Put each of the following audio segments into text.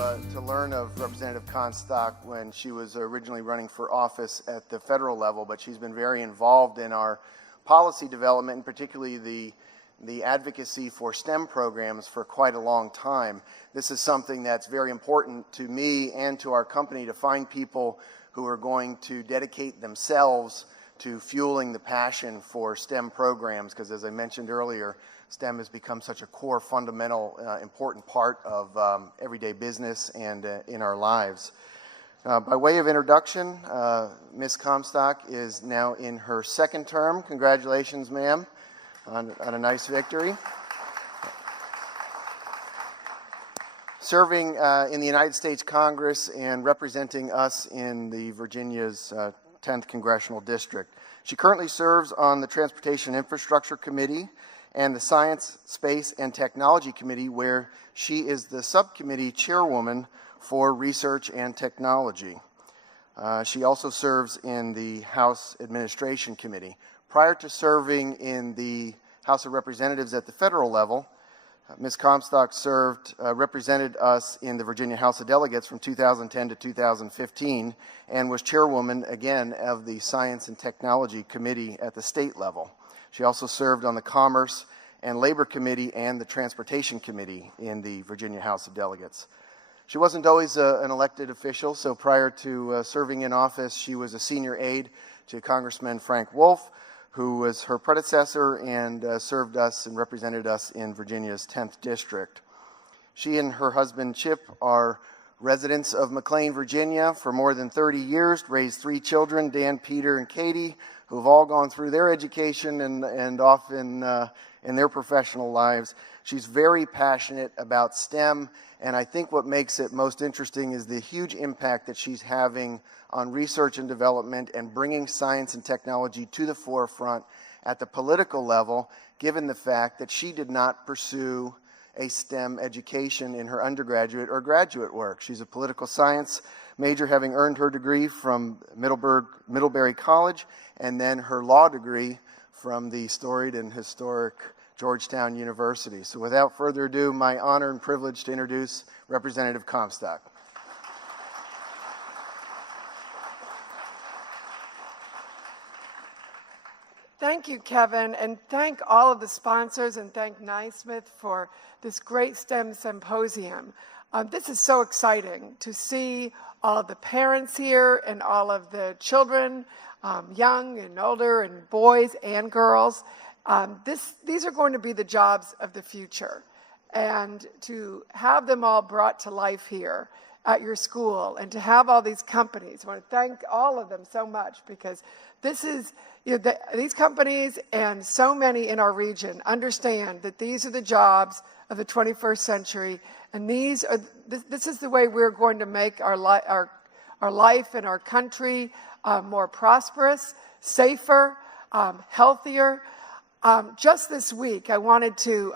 to learn of Representative Comstock when she was originally running for office at the federal level, but she's been very involved in our policy development, and particularly the advocacy for STEM programs for quite a long time. This is something that's very important to me and to our company, to find people who are going to dedicate themselves to fueling the passion for STEM programs, because as I mentioned earlier, STEM has become such a core, fundamental, important part of everyday business and in our lives. By way of introduction, Ms. Comstock is now in her second term. Congratulations, ma'am, on a nice victory. Serving in the United States Congress and representing us in the Virginia's 10th Congressional District. She currently serves on the Transportation Infrastructure Committee and the Science, Space, and Technology Committee, where she is the subcommittee chairwoman for Research and Technology. She also serves in the House Administration Committee. Prior to serving in the House of Representatives at the federal level, Ms. Comstock represented us in the Virginia House of Delegates from 2010 to 2015 and was chairwoman, again, of the Science and Technology Committee at the state level. She also served on the Commerce and Labor Committee and the Transportation Committee in the Virginia House of Delegates. She wasn't always an elected official, so prior to serving in office, she was a senior aide to Congressman Frank Wolf, who was her predecessor and served us and represented us in Virginia's 10th District. She and her husband, Chip, are residents of McLean, Virginia for more than 30 years, raised 3 children, Dan, Peter, and Katie, who have all gone through their education and often in their professional lives. She's very passionate about STEM, and I think what makes it most interesting is the huge impact that she's having on research and development and bringing science and technology to the forefront at the political level, given the fact that she did not pursue a STEM education in her undergraduate or graduate work. She's a political science major, having earned her degree from Middlebury College and then her law degree from the storied and historic Georgetown University. So without further ado, my honor and privilege to introduce Representative Comstock. Thank you, Kevin, and thank all of the sponsors, and thank Naismith for this great STEM symposium. This is so exciting to see all of the parents here and all of the children, young and older, and boys and girls. These are going to be the jobs of the future, and to have them all brought to life here at your school and to have all these companies. I want to thank all of them so much, because this is, these companies and so many in our region understand that these are the jobs of the 21st century, and this is the way we're going to make our life and our country more prosperous, safer, healthier. Just this week, I wanted to,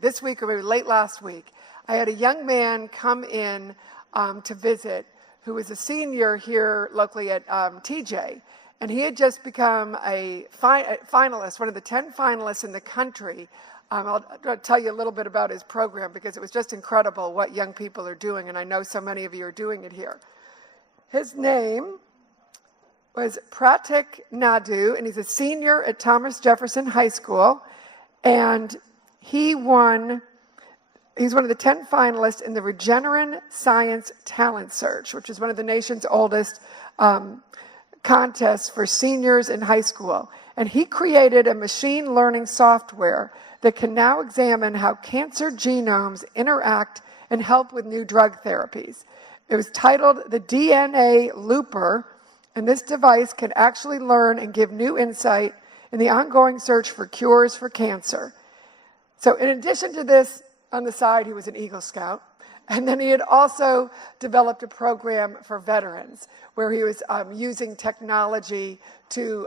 this week or maybe late last week, I had a young man come in to visit who was a senior here locally at TJ. And he had just become a finalist, one of the 10 finalists in the country. I'll tell you a little bit about his program, because it was just incredible what young people are doing, and I know so many of you are doing it here. His name was Practic Naidu, and he's a senior at Thomas Jefferson High School, and he's one of the 10 finalists in the Regeneron Science Talent Search, which is one of the nation's oldest contests for seniors in high school. And he created a machine learning software that can now examine how cancer genomes interact and help with new drug therapies. It was titled the DNA Looper, and this device can actually learn and give new insight in the ongoing search for cures for cancer. So in addition to this, on the side, he was an Eagle Scout. And then he had also developed a program for veterans where he was using technology to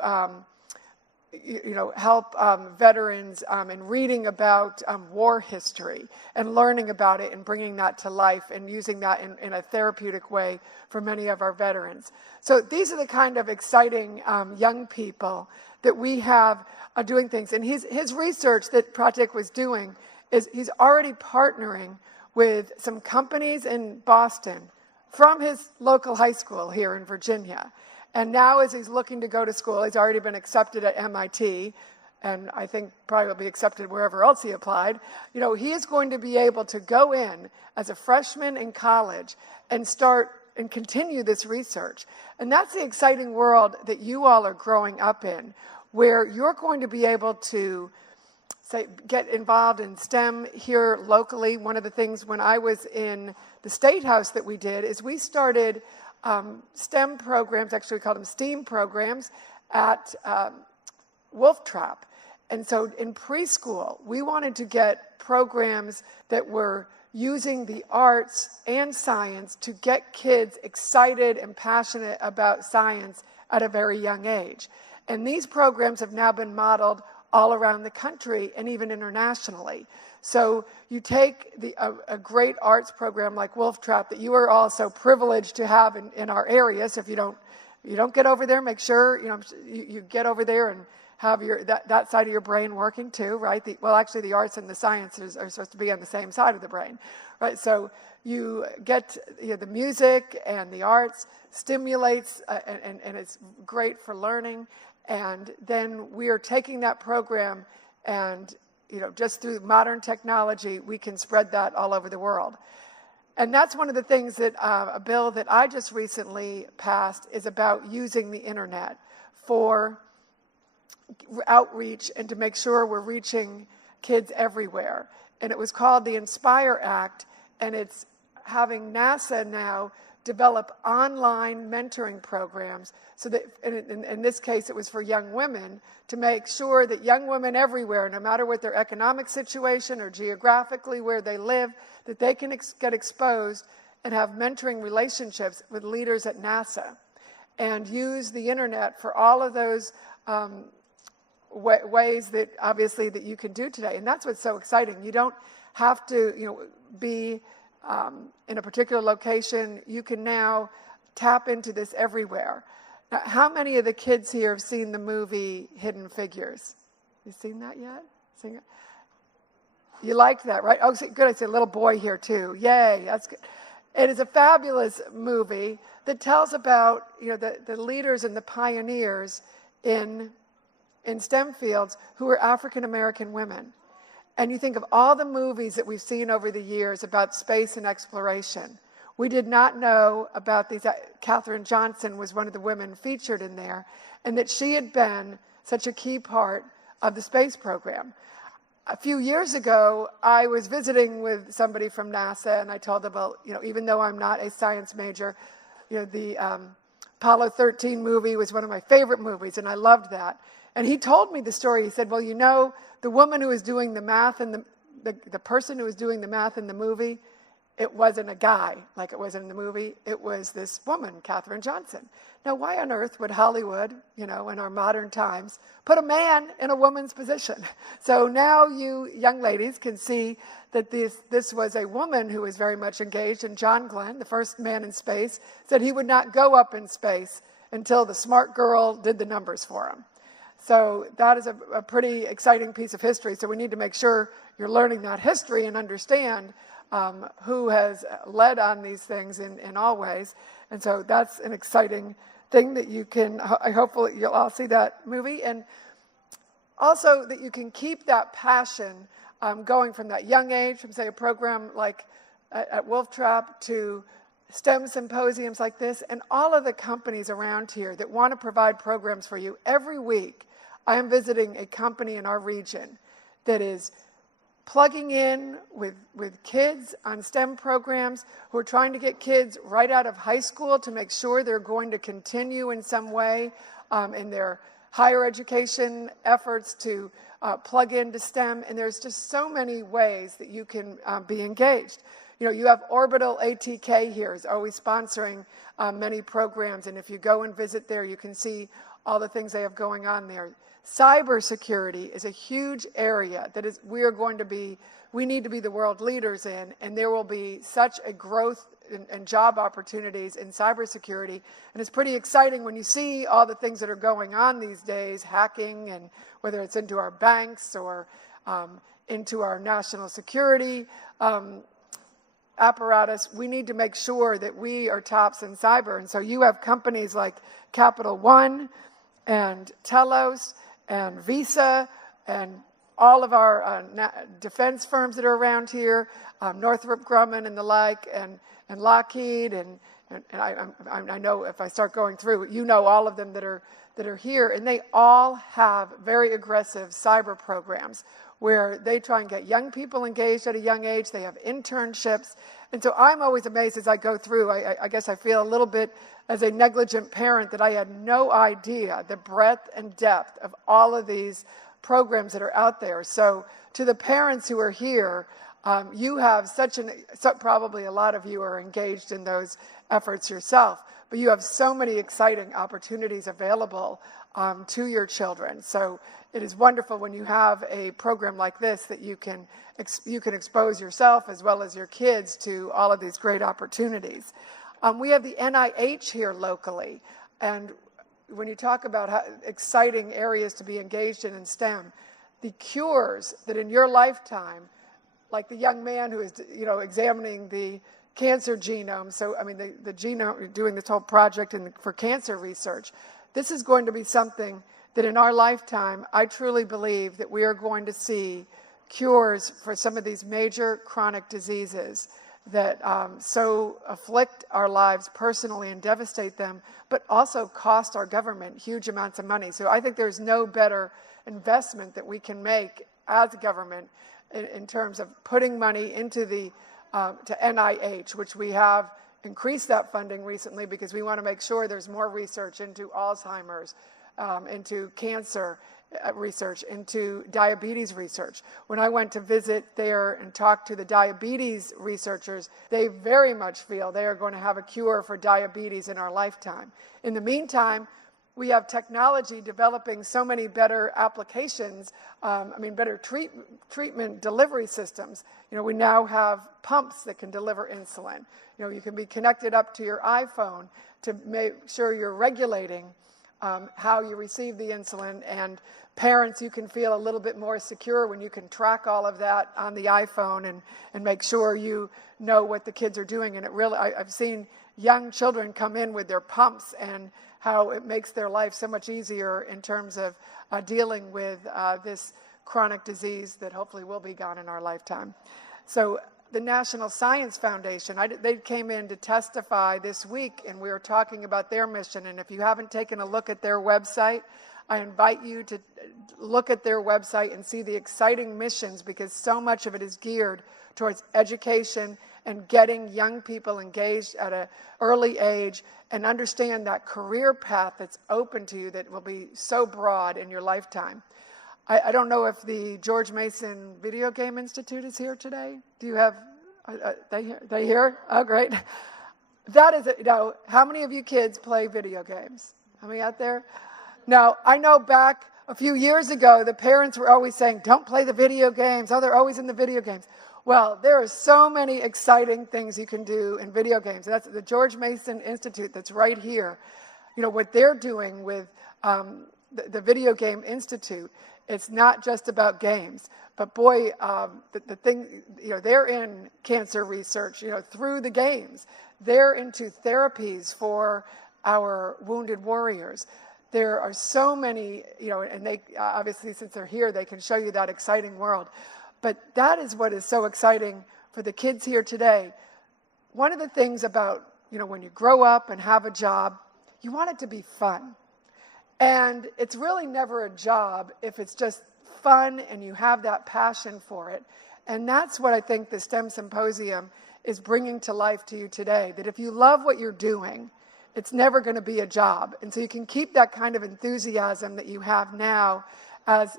help veterans in reading about war history and learning about it and bringing that to life and using that in a therapeutic way for many of our veterans. So these are the kind of exciting young people that we have doing things. And his research that Practic was doing is he's already partnering with some companies in Boston from his local high school here in Virginia. And now as he's looking to go to school, he's already been accepted at MIT, and I think probably will be accepted wherever else he applied. He is going to be able to go in as a freshman in college and start and continue this research. And that's the exciting world that you all are growing up in, where you're going to be able to get involved in STEM here locally. One of the things when I was in the State House that we did is we started STEM programs, actually we called them STEAM programs, at Wolf Trap. And so in preschool, we wanted to get programs that were using the arts and science to get kids excited and passionate about science at a very young age. And these programs have now been modeled all around the country and even internationally. So you take a great arts program like Wolf Trap that you are all so privileged to have in our area. So if you don't get over there, make sure you get over there and have that side of your brain working too, right? Actually, the arts and the sciences are supposed to be on the same side of the brain, right? So you get the music and the arts stimulates, and it's great for learning. And then we are taking that program and, just through modern technology, we can spread that all over the world. And that's one of the things that a bill that I just recently passed is about using the internet for outreach and to make sure we're reaching kids everywhere. And it was called the Inspire Act, and it's having NASA now develop online mentoring programs so that, in this case, it was for young women, to make sure that young women everywhere, no matter what their economic situation or geographically where they live, that they can get exposed and have mentoring relationships with leaders at NASA and use the internet for all of those ways that obviously that you can do today. And that's what's so exciting. You don't have to be in a particular location. You can now tap into this everywhere. Now, how many of the kids here have seen the movie Hidden Figures? You seen that yet? You liked that, right? Oh, good. I see a little boy here too. Yay, that's good. It is a fabulous movie that tells about the leaders and the pioneers in STEM fields who are African American women. And you think of all the movies that we've seen over the years about space and exploration. We did not know about these. Katherine Johnson was one of the women featured in there, and that she had been such a key part of the space program. A few years ago, I was visiting with somebody from NASA, and I told them, well, even though I'm not a science major, the Apollo 13 movie was one of my favorite movies, and I loved that. And he told me the story. He said, well, the woman who was doing the math and the person who was doing the math in the movie, it wasn't a guy like it was in the movie. It was this woman, Katherine Johnson. Now, why on earth would Hollywood, in our modern times, put a man in a woman's position? So now you young ladies can see that this was a woman who was very much engaged. And John Glenn, the first man in space, said he would not go up in space until the smart girl did the numbers for him. So that is a pretty exciting piece of history. So we need to make sure you're learning that history and understand who has led on these things in all ways. And so that's an exciting thing that you can, hopefully you'll all see that movie. And also that you can keep that passion going from that young age, from say a program like at Wolf Trap to STEM symposiums like this, and all of the companies around here that want to provide programs for you. Every week, I am visiting a company in our region that is plugging in with kids on STEM programs who are trying to get kids right out of high school to make sure they're going to continue in some way in their higher education efforts to plug into STEM. And there's just so many ways that you can be engaged. You have Orbital ATK here is always sponsoring many programs. And if you go and visit there, you can see all the things they have going on there. Cybersecurity is a huge area that we need to be the world leaders in, and there will be such a growth and job opportunities in cybersecurity. And it's pretty exciting when you see all the things that are going on these days, hacking, and whether it's into our banks or into our national security. apparatus, we need to make sure that we are tops in cyber. And so you have companies like Capital One and Telos and Visa and all of our defense firms that are around here, Northrop Grumman and the like, and Lockheed, and I know if I start going through, you know all of them that are here, and they all have very aggressive cyber programs where they try and get young people engaged at a young age. They have internships. And so I'm always amazed as I go through. I guess I feel a little bit as a negligent parent that I had no idea the breadth and depth of all of these programs that are out there. So to the parents who are here, you have probably a lot of you are engaged in those efforts yourself, but you have so many exciting opportunities available to your children. So it is wonderful when you have a program like this that you can expose yourself as well as your kids to all of these great opportunities. We have the NIH here locally, and when you talk about how exciting areas to be engaged in STEM, the cures that in your lifetime, like the young man who is examining the cancer genome, so I mean the genome, doing this whole project for cancer research, this is going to be something that in our lifetime, I truly believe that we are going to see cures for some of these major chronic diseases that so afflict our lives personally and devastate them, but also cost our government huge amounts of money. So I think there's no better investment that we can make as a government in terms of putting money into to NIH, which we have increased that funding recently because we want to make sure there's more research into Alzheimer's, into cancer research, into diabetes research. When I went to visit there and talk to the diabetes researchers, they very much feel they are going to have a cure for diabetes in our lifetime. In the meantime, we have technology developing so many better applications, better treatment delivery systems. We now have pumps that can deliver insulin. You can be connected up to your iPhone to make sure you're regulating how you receive the insulin, and parents, you can feel a little bit more secure when you can track all of that on the iPhone and make sure you know what the kids are doing. And I've seen young children come in with their pumps and how it makes their life so much easier in terms of dealing with this chronic disease that hopefully will be gone in our lifetime. So the National Science Foundation, they came in to testify this week, and we were talking about their mission. And if you haven't taken a look at their website, I invite you to look at their website and see the exciting missions, because so much of it is geared towards education and getting young people engaged at an early age and understand that career path that's open to you that will be so broad in your lifetime. I don't know if the George Mason Video Game Institute is here today. Do you have, they here? Oh, great. That is, how many of you kids play video games? How many out there? Now, I know back a few years ago, the parents were always saying, don't play the video games. Oh, they're always in the video games. Well, there are so many exciting things you can do in video games. That's the George Mason Institute that's right here. What they're doing with the Video Game Institute, it's not just about games, but boy, the thing, they're in cancer research, through the games. They're into therapies for our wounded warriors. There are so many, and they, obviously, since they're here, they can show you that exciting world. But that is what is so exciting for the kids here today. One of the things about, when you grow up and have a job, you want it to be fun. And it's really never a job if it's just fun and you have that passion for it. And that's what I think the STEM Symposium is bringing to life to you today, that if you love what you're doing, it's never going to be a job. And so you can keep that kind of enthusiasm that you have now as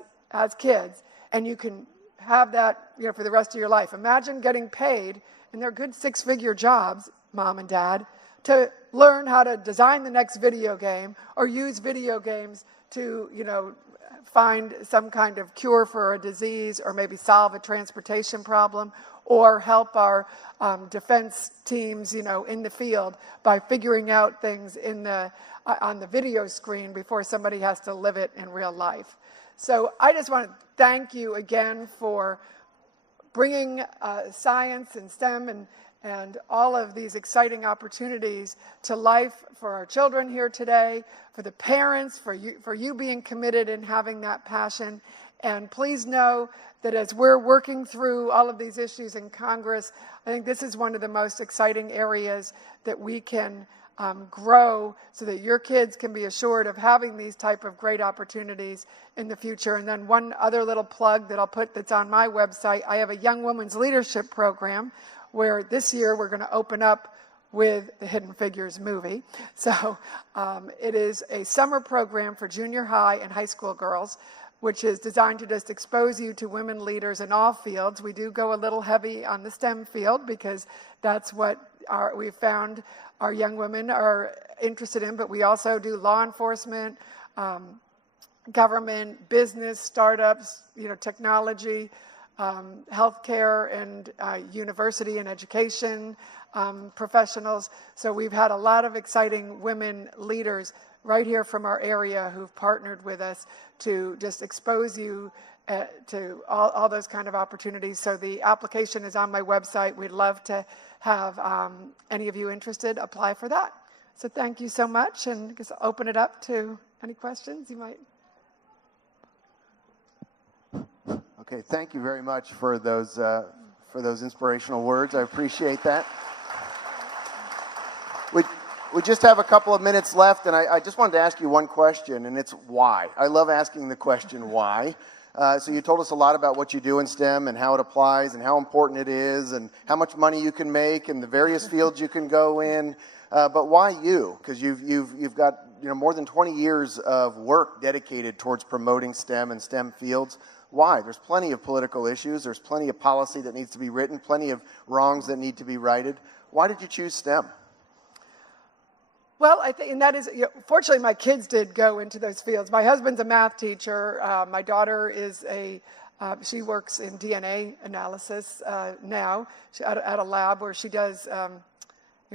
kids, and you can have that for the rest of your life. Imagine getting paid, and they're good six-figure jobs, mom and dad, to learn how to design the next video game or use video games to, find some kind of cure for a disease, or maybe solve a transportation problem, or help our defense teams, in the field by figuring out things on the video screen before somebody has to live it in real life. So I just want to thank you again for bringing science and STEM and all of these exciting opportunities to life for our children here today, for the parents, for you being committed and having that passion. And please know that as we're working through all of these issues in Congress, I think this is one of the most exciting areas that we can grow so that your kids can be assured of having these type of great opportunities in the future. And then one other little plug that I'll put that's on my website, I have a Young Women's Leadership Program where this year we're going to open up with the Hidden Figures movie. So it is a summer program for junior high and high school girls, which is designed to just expose you to women leaders in all fields. We do go a little heavy on the STEM field because that's what we've found our young women are interested in, but we also do law enforcement, government, business, startups, technology, healthcare, and university and education professionals. So we've had a lot of exciting women leaders right here from our area who've partnered with us to just expose you to all those kind of opportunities. So the application is on my website. We'd love to have any of you interested apply for that. So thank you so much, and I guess I'll open it up to any questions you might. Okay, thank you very much for those inspirational words. I appreciate that. We just have a couple of minutes left, and I just wanted to ask you one question, and it's why. I love asking the question why. So you told us a lot about what you do in STEM and how it applies and how important it is and how much money you can make and the various fields you can go in. But why you? Because you've got more than 20 years of work dedicated towards promoting STEM and STEM fields. Why? There's plenty of political issues. There's plenty of policy that needs to be written, plenty of wrongs that need to be righted. Why did you choose STEM? Well, I think, and that is, fortunately, my kids did go into those fields. My husband's a math teacher. My daughter is she works in DNA analysis now at a lab where she does,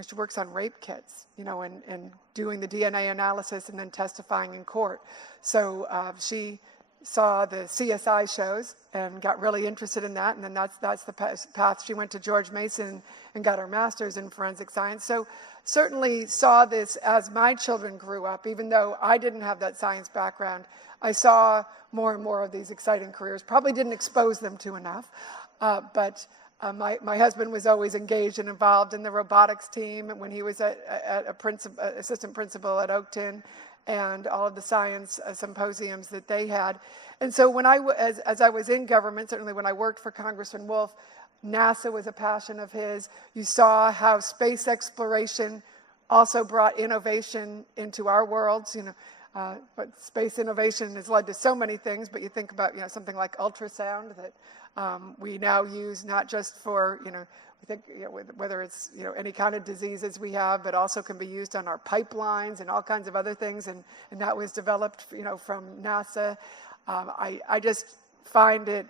she works on rape kits, and doing the DNA analysis and then testifying in court. So she saw the CSI shows and got really interested in that, and then that's the path. She went to George Mason and got her master's in forensic science. So certainly saw this as my children grew up. Even though I didn't have that science background, I saw more and more of these exciting careers. Probably didn't expose them to enough, but my husband was always engaged and involved in the robotics team when he was assistant principal at Oakton, and all of the science symposiums that they had. And so when as I was in government, certainly when I worked for Congressman Wolf, NASA was a passion of his. You saw how space exploration also brought innovation into our worlds. But space innovation has led to so many things. But you think about something like ultrasound that we now use not just for we think whether it's any kind of diseases we have, but also can be used on our pipelines and all kinds of other things. And that was developed from NASA. I just find it.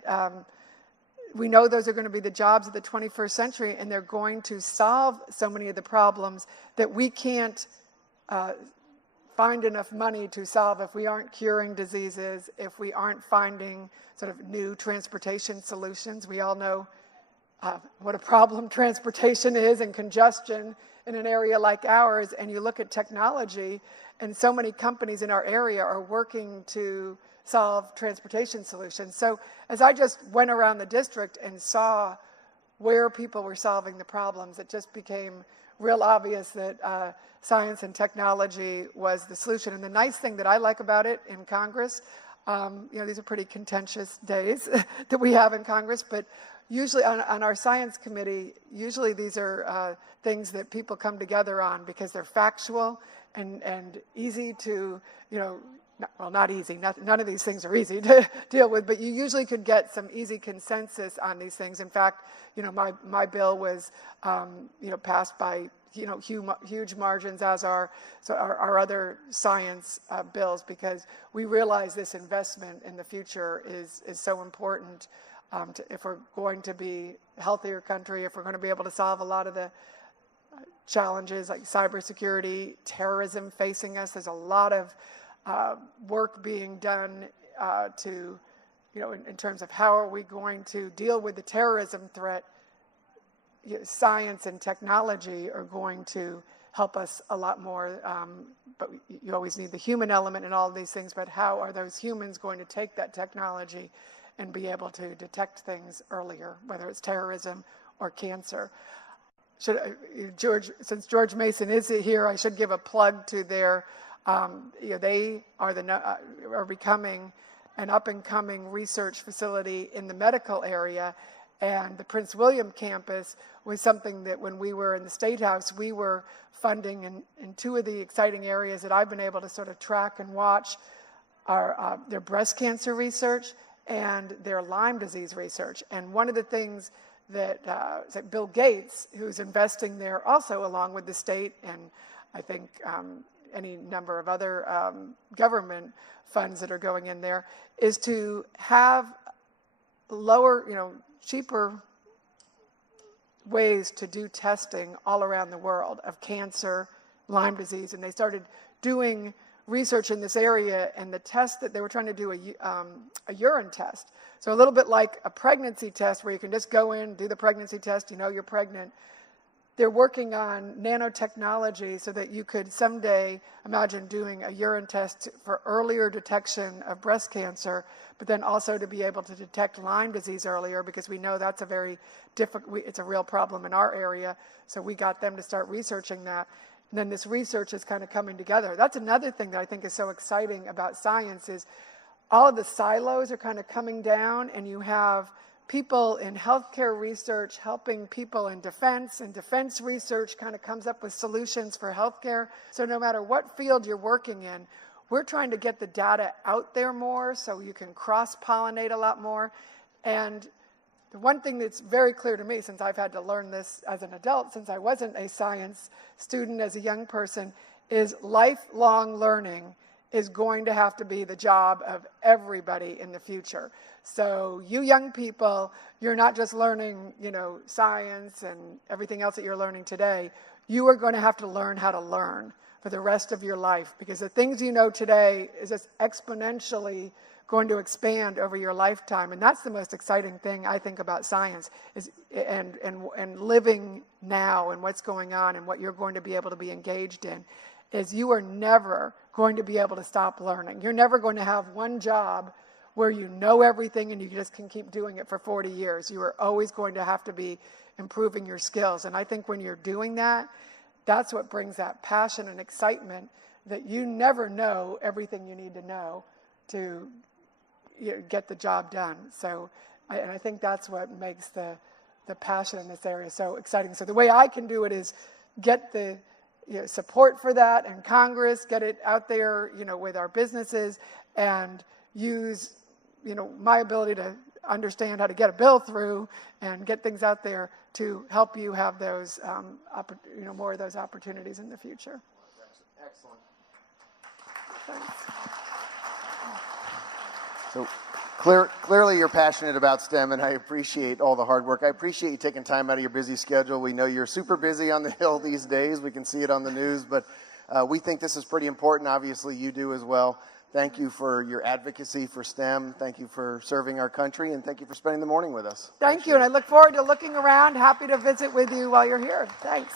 We know those are going to be the jobs of the 21st century, and they're going to solve so many of the problems that we can't find enough money to solve if we aren't curing diseases, if we aren't finding sort of new transportation solutions. We all know what a problem transportation is and congestion in an area like ours, and you look at technology, and so many companies in our area are working to solve transportation solutions. So as I just went around the district and saw where people were solving the problems, it just became real obvious that science and technology was the solution. And the nice thing that I like about it in Congress, these are pretty contentious days that we have in Congress, but usually on our science committee, usually these are things that people come together on because they're factual and easy to, not easy. None of these things are easy to deal with, but you usually could get some easy consensus on these things. In fact, my bill was, passed by, huge margins, as our other science bills, because we realize this investment in the future is so important if we're going to be a healthier country, if we're going to be able to solve a lot of the challenges like cybersecurity, terrorism facing us. There's a lot of work being done in terms of how are we going to deal with the terrorism threat science and technology are going to help us a lot more, but you always need the human element in all of these things, but how are those humans going to take that technology and be able to detect things earlier, whether it's terrorism or cancer? Since George Mason is here, I should give a plug to their, they are becoming an up-and-coming research facility in the medical area, and the Prince William campus was something that when we were in the State House, we were funding in two of the exciting areas that I've been able to sort of track and watch are their breast cancer research and their Lyme disease research. And one of the things that Bill Gates, who's investing there also along with the state and I think any number of other government funds that are going in there, is to have lower, cheaper ways to do testing all around the world of cancer, Lyme disease. And they started doing research in this area, and the test that they were trying to do a urine test. So a little bit like a pregnancy test where you can just go in, do the pregnancy test, you're pregnant. They're working on nanotechnology so that you could someday imagine doing a urine test for earlier detection of breast cancer, but then also to be able to detect Lyme disease earlier, because we know that's a very difficult, it's a real problem in our area. So we got them to start researching that. And then this research is kind of coming together. That's another thing that I think is so exciting about science is all of the silos are kind of coming down, and you have people in healthcare research helping people in defense, and defense research kind of comes up with solutions for healthcare. So no matter what field you're working in, we're trying to get the data out there more so you can cross-pollinate a lot more. And the one thing that's very clear to me, since I've had to learn this as an adult, since I wasn't a science student as a young person, is lifelong learning is going to have to be the job of everybody in the future. So you young people, you're not just learning, science and everything else that you're learning today. You are going to have to learn how to learn for the rest of your life, because the things you know today is just exponentially going to expand over your lifetime. And that's the most exciting thing I think about science is and living now and what's going on and what you're going to be able to be engaged in is you are never going to be able to stop learning. You're never going to have one job where you know everything and you just can keep doing it for 40 years. You are always going to have to be improving your skills. And I think when you're doing that, that's what brings that passion and excitement that you never know everything you need to know to get the job done. So, I think that's what makes the passion in this area so exciting. So the way I can do it is get the support for that in Congress, get it out there, with our businesses, and use, my ability to understand how to get a bill through and get things out there to help you have those, more of those opportunities in the future. Excellent. Thanks. So clearly you're passionate about STEM, and I appreciate all the hard work. I appreciate you taking time out of your busy schedule. We know you're super busy on the Hill these days. We can see it on the news, but we think this is pretty important. Obviously, you do as well. Thank you for your advocacy for STEM. Thank you for serving our country, and thank you for spending the morning with us. Thank you, and I look forward to looking around. Happy to visit with you while you're here. Thanks.